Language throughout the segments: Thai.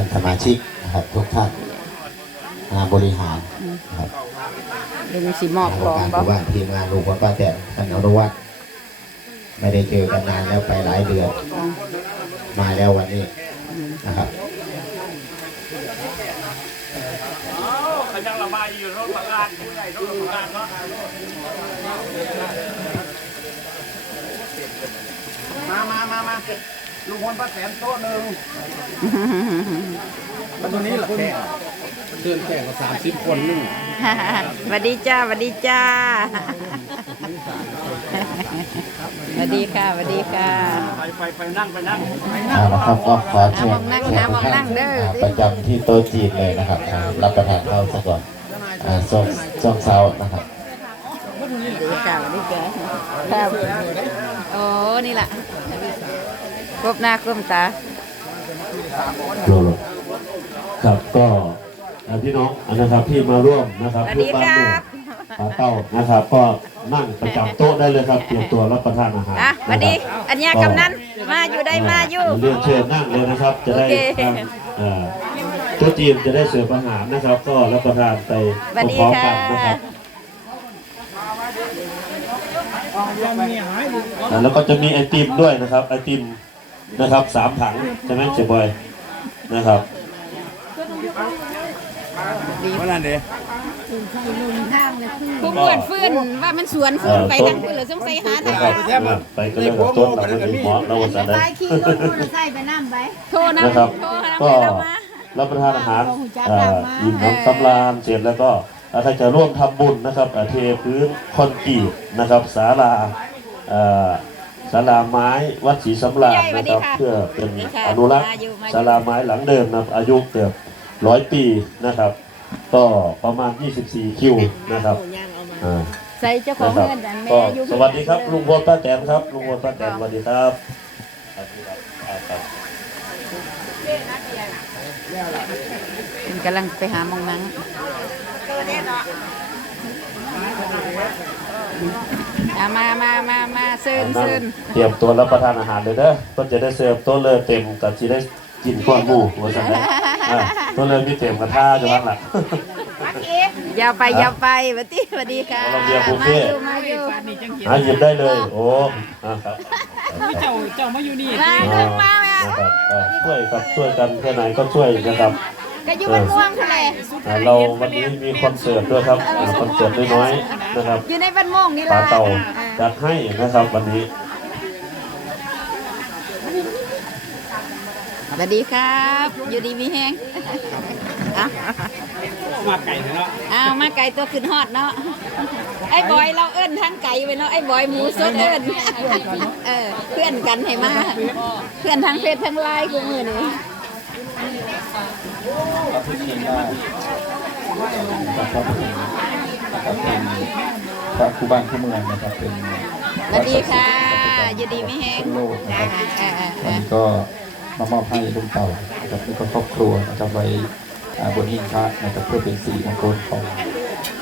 านสมาชิกนะครับทุกท่านมาบริหารนะครับลุงสิมอบทางของการบ่ผู้ว่าทีมงานลุงพลป้าแตนท่านอนุวัฒน์ไม่ได้เจอกันนานแล้วไปหลายเดือน มาแล้ววันนี้นะครับขยังระบายอยู่รถประกาศผู้ใหญ่รถประกาศเนาะมามามามา ลุงพลป้าแสนโต๊ะหนึ่งแล้วตัวนี้เหรอแข่งเดินแข่งกับสามสิบคนนึงสวัสดีจ้าสวัสดีจ้าสวัสดีค่ะสวัสดีค่ะ ไปไปไปนั่งไปนั่งเอาละครับก็ขอเชิญหามองนั่งหามองนั่งเด้อาประจำที่โต๊ะจีนเลยนะครับอ่ารับประทานข้าวซะก่อนอ่าช่วงช่วงเช้านะครับสวัสดีค่ะสวัสดีค่ะครับโอ้นี่ล่ะ ครบหน้าครบตาโลโลครับก็เอ่อพี่น้องนะครับที่มาร่วมนะครับสวัสดีครับปาเต้านะครับก็นั่งประจำโต๊ะได้เลยครับเตรียมตัวรับประทานอาหารอะสวัสดีนะครับอันเนี้ยกำนันมาอยู่ได้มาอยู่เรียนเชิญนั่งเลยนะครับ จะได้โอเคทางเอ่อโต๊ะจีนจะได้เสิร์ฟอาหารนะครับ ก็รับประทานไปสวัสดีพร้อมๆค่ะกันนะครับอ่าแล้วก็จะมีไอติมด้วยนะครับไอติม นะครับสามถังใช่ไหมเจ๊บอยนะครับว่านั่นเด้ผู้ปวดฟื้นว่ามันสวนฟื้นไปทางฟื้นหรือสงสัยหาทางนะครับไปก็เรื่องของต้นเราไม่มีหมอเราจะได้ไปขี่รถมอเตอร์ไซค์ไปนั่ไปโทรนะนะครับโทรหาก็เรามารับประทานอาหารเอ่ออิ่มน้ำสำราญเสร็จแล้วก็ถ้าจะร่วมทำบุญนะครับเอ่อเทพื้นคอนกรีตนะครับศาลาเอ่อ ศาลาไม้วัดศรีสำราญนะครับ เพื่อเป็นอนุรักษ์ศาลาไม้หลังเดิมนะครับ อายุเกือบร้อยปีนะครับ ก็ประมาณ 24 คิวนะครับอ่าใส่เจ้าของนะครับเงินอันแม่ก็อยู่สวัสดีครับลุงพลป้าแตนครับลุงพลป้าแตนสวัสดีครับครับเป็นกำลังไปหามองนัง อะมามามามาซึนซึนเตรียมตัวรับประทานอาหารเลยเด้อเพื่อจะได้เสิร์ฟโต๊ะเลยเต็มกับที่ได้กินก้อนหมูหัวสันได้อ่าโต๊ะเลยมีเต็มกระทะจะวันหลักยาวไปยาวไปสวัสดีสวัสดีค่ะเราเบียร์บุฟมาเฟ่อยู่มาอยู่หาหยิบได้เลย โอ้อ่าครับเจ้าเจ้ามาอยู่นี่ มาอ่าเพิ่งมาแม่ นะครับอ่าช่วยครับช่วยกันแค่ไหนก็ช่วยนะครับ ก็อยู่บ้านม่วงทะเลอ่าเราวันนี้มีคอนเสิร์ตด้วยครับอ่าคอนเสิร์ตน้อยๆนะครับอยู่ในบ้านม่วงนี่ปลาล่ะเต่าอ่าจัดให้นะครับวันนี้ สวัสดีครับ อยู่ดีมีแฮงอะมาไก่เนาะอ้าวมาไก่ตัวขึ้นฮอดเนาะไอ้บอยเราเอิ้นทั้งไก่ไปเนาะไอ้บอยหมูสดเอิ้นเออเพื่อนกันให้มาเพื่อนทั้งเฟซทั้งไลน์กูมือนี่ รับที่กินได้นะครับนะครับเป็นพระคู่บ้านคู่เมืองนะครับเป็นสวัสดีค่ะยู่ดีไมีแฮงทั่วโลกนะครับอ่าอ่าวันนี้ก็มามอบให้ลุงเต่านะครับแล้วก็ครอบครัวนะครับไว้บนหิ้งพระนะครับเพื่อเป็นสีมงคลของ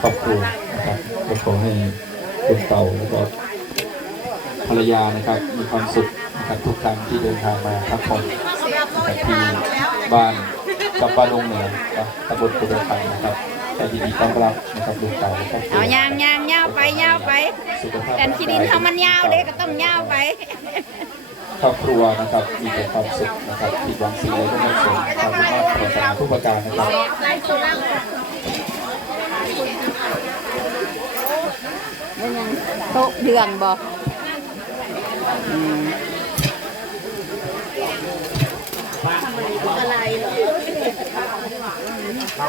ครอบครัวนะครับก็ขอให้ลุงเต่าแล้วก็ภรรยานะครับมีความสุขนะครับทุกครั้งที่เดินทางมาพักผ่อนนะครับที่ บ้านจำปาดงเหนือนะตำบลกุฎคันนะครับก็ยินดีต้อนรับนะครับลุงเต่าและครอบครัวเอายางยางยาวไปยาวไปสุขภาพแต่ขี้ดินเขามันยาวเด้ก็ต้องยาวไปครอบครัวนะครับมีแต่ความสุขนะครับผิดหวังสิ่งใดก็ไม่สนความสามารถปรารถนาทุกประการนะครับแล้วยังโต๊ะเดืองบ่อื ม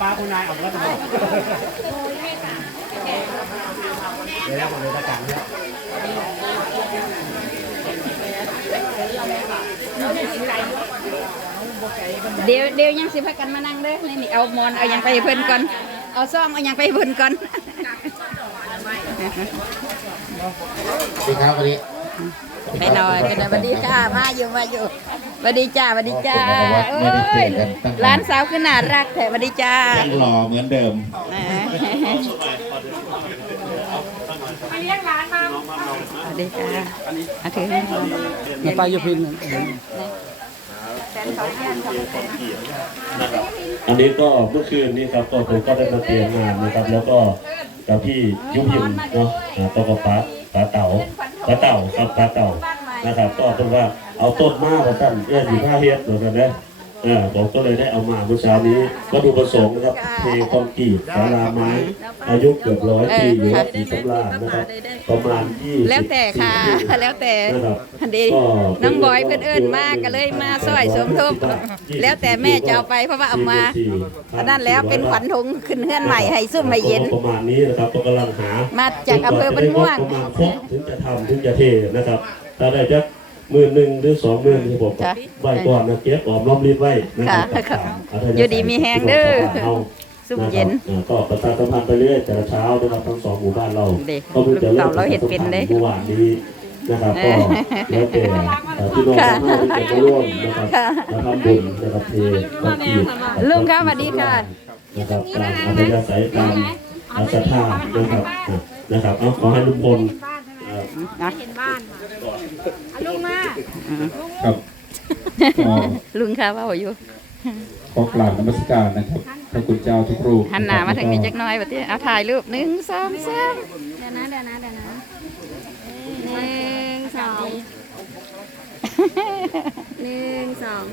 ปลาคุณนายเอาแล้วตัวเดี๋ยวผมเลยตะจังเนี่ยเดี๋ยวเดี๋ยวยังสิพากันมานั่งเด้อนี่นี่เอาหมอนเอาหยังไปให้เพิ่นก่อน เอาซ่องเอาหยังไปให้เพิ่นก่อนสวัสดีครับวันนี้ไปหน่อยไปหน่อยสวัสดีค่ะมาอยู่มาอยู่ส วัสดีจ้าสวัสดีจ้าไม่ได้เจอกันตั้งนานร้านสาวคือน่ารักแท้สวัสดีจ้ายังหล่อเหมือนเดิมแหมสดีค่ะอาถือให้หน่อยในป้ายยพินแฟนเขาเนี่ยทำเป็นนะครับอันนี้ก็เมื่อคืนนี้ครับก็ผมก็ได้มาเตรียมงานนะครับ แล้วก็กับพี่ยุพิมเนาะอ่าก็กับป้าป้าเต่าป้าเต่าครับป้าเต่า นะครับ ก็เป็นว่าเอาต้นมาว่าท่านเอื้ออยู่ท่าเฮ็ดเหมือนกันนะเออผมก็เลยได้เอามาเมื่อเช้านี้วัตถุประสงค์นะครับเทคอนกรีตศาลาไม้อายุเกือบร้อยปีอยู่วัดศรีสำราญนะครับประมาณยี่สิบแล้วแต่ค่ะปีแล้วแต่นะครับอันดีน้องบอยเพื่อนเอิญมากก็เลยมาซอยสมทบแล้วแต่แม่จะเอาไปเพราะว่าเอามาอันนั้นแล้วเป็นขวัญถุงขึ้นเฮือนใหม่ให้ซุ่มให้เย็นประมาณนี้นะครับก็กำลังหามาจากอำเภอบ้านม่วงประมาณครบถึงจะทำถึงจะเทนะครับ ถ้าได้จะหมื่นหนึ่งหรือสองหมื่นที่ผมจ้ะไว้ก่อนนะเก็บออมรอมริบไว้นะครับค่ะาถ้าจะอยู่ดีมีแฮงเด้อเอาซุ่มเย็นนะครับอ่าก็ประชาสัมพันธ์ไปเรื่อยแต่ละเช้านะครับทั้งสองหมู่บ้านเราเด็กก็เพิ่งจะเริ่มเราเห็นเป็นเด้เมื่อวานนี้นะครับก็แล้วแต่เอ่อพี่น้องค่ะทั้งห้าที่จะร่วมนะครับค่ะมาทำบุญนะครับเทคอนกรีตลุงครับสวัสดีค่ะนะครับตามอัธยาศัยตามศรัทธานะครับอะนะครับเอาขอให้ลุงพล เอ่อนะลุงมาครับก็ลุงค่ะว่าอยู่ขอกราบนมัสการนะครับพระคุณเจ้าทุกรูปหันหน้ามาทางนี้จักหน้อยบัดนี้เอาถ่ายรูปหนึ่งสองสามเดี๋ยวนะเดี๋ยวนะเดี๋ยวนะหนึ่งสองหนึ่งสอง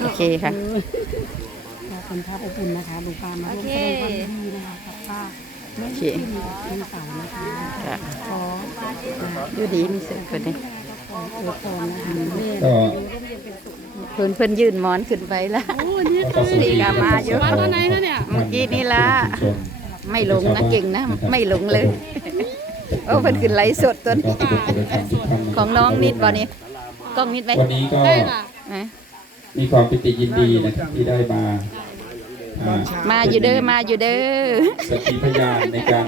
โอเคค่ะขอบคุณภาพอบอุ่นนะคะลุงปามาโอร่วมเคแสดงความยินดีนะคะกับป้าแม่ โอเคที่ลุงเต่านะคะค่ะขอดูดีมีเสือคนนี้ขออวยพรนะคะแม่ก็เพิ่นเพิ่นยืนหมอนขึ้นไปละก็สวัสดีกามาเยอะท่านเมื่อกี้นี่ละชุมชนไม่หลงนะเก่งนะไม่หลงเลยโอ้เพิ่นขึ้นไลฟ์สดตัวแล้วก็ทุกคนทำทุกท่านะของน้องนิดบ่นี่กล้องนิดไหมวันนี้ก็อะมีความปิติยินดีนะครับที่ได้มาอ่า มาอยู่เด้อมาอยู่เด้อสักขีพยานในการ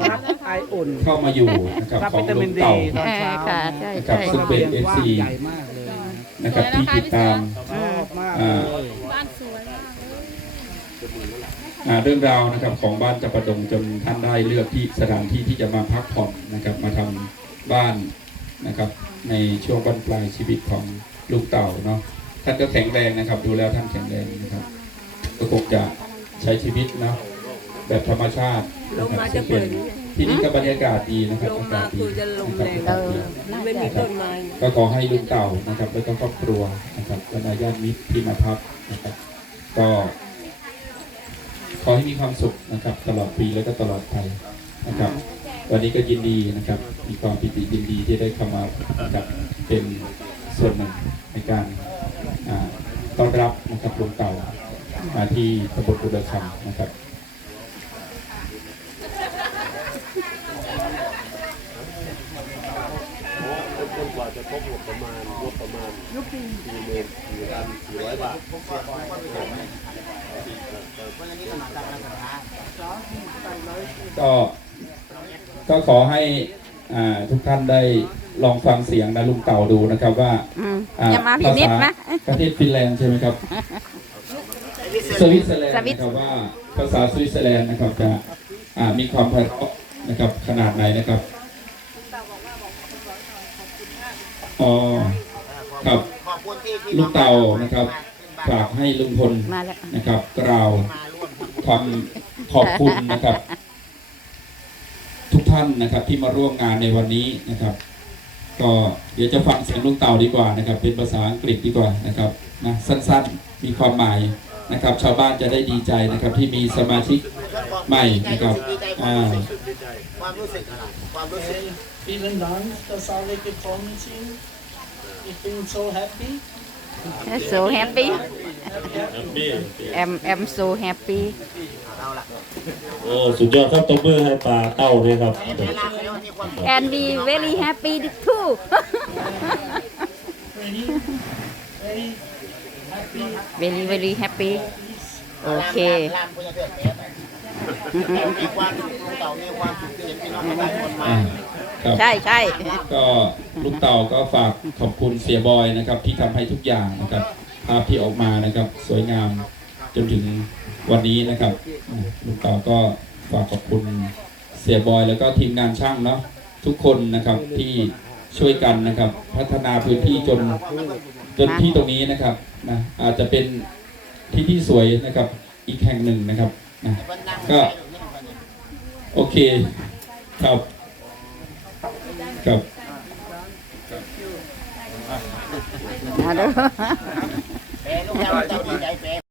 เข้ามาอยู่นะครับของลุงเต่าเออค่ะใช่นะครับใช่ซึ่งเป็น FC นะครับที่ติดตามอืมอ่าอ่าเรื่องราวนะครับของบ้านจับประดงจนท่านได้เลือกที่สถานที่ที่จะมาพักผ่อนนะครับมาทำบ้านนะครับ ในช่วงบั้นปลายชีวิตของลูกเต่าเนาะท่านก็แข็งแรงนะครับ ดูแล้วท่านแข็งแรงนะครับก็คงจะ ใช้ชีวิตเนาะแบบธรรมชาตินะครับซึ่งเป็นที่นี่ก็บรรยากาศดีนะครับอากาศดีนะครับอากาศดีนะครับก็ขอให้ลุงเต่านะครับ แล้วก็ครอบครัวนะครับและนายญาติมิตรที่มาพักนะครับ ก็ ขอให้มีความสุขนะครับ ตลอดปีและก็ตลอดไปนะครับ วันนี้ก็ยินดีนะครับ มีความปิติยินดีที่ได้เข้ามานะครับเป็นส่วนหนึ่งในการอ่าต้อนรับนะครับลุงเต่า มาที่ตำบลบุรคำนะครับกว่าจะครบงบประมาณงบประมาณสี่หมื่นสี่พันสี่ร้อยบาทก็ก็ขอให้อ่าทุกท่านได้ลองฟังเสียงนะลุงเต่าดูนะครับว่าอืมอ่าอย่ามาผิดนิดนะภาษาประเทศฟินแลนด์ใช่ไหมครับ สวิตเซอร์แลนด์สวิตนะครับว่าภาษาสวิตเซอร์แลนด์นะครับจะอ่ามีความไพเราะนะครับขนาดไหนนะครับอ๋อครับขอบคุณที่พี่ลุงเต่านะครับฝากให้ลุงพลมาแล้วนะครับ กล่าวความขอบคุณนะครับ ทุกท่านนะครับ ที่มาร่วมงานในวันนี้นะครับ ก็เดี๋ยวจะฟังเสียงลุงเต่าดีกว่านะครับ เป็นภาษาอังกฤษดีกว่านะครับนะสั้นๆ มีความหมาย นะครับ ชาวบ้านจะได้ดีใจนะครับที่มีสมาชิกใหม่นะครับอ่า ความรู้สึกความรู้สึก Vielen Dank, dass alle gekommen sind. Ich bin so happy. so happy I'm I'm so happy โอ้สุดยอดครับตบมือให้ปลาเต้าเลยครับ and we very happy too Very, very happy. Very very happy โอเค ลามคุณจะเกิดเมตรมีความสุขลุงเต่ามีความสุขที่เห็นพี่น้องประชาชนมา อ่าครับ ใช่ใช่ ก็ลุงเต่าก็ฝากขอบคุณเสียบอยนะครับ ที่ทำให้ทุกอย่างนะครับ ภาพที่ออกมานะครับ สวยงามจนถึงวันนี้นะครับลุงเต่าก็ฝากขอบคุณเสียบอย แล้วก็ทีมงานช่างเนาะทุกคนนะครับที่ช่วยกันนะครับ พัฒนาพื้นที่จน จนที่ตรงนี้นะครับนะอาจจะเป็นที่ที่สวยนะครับ อีกแห่งหนึ่งนะครับนะก็โอเคครับครับเอาเด้อ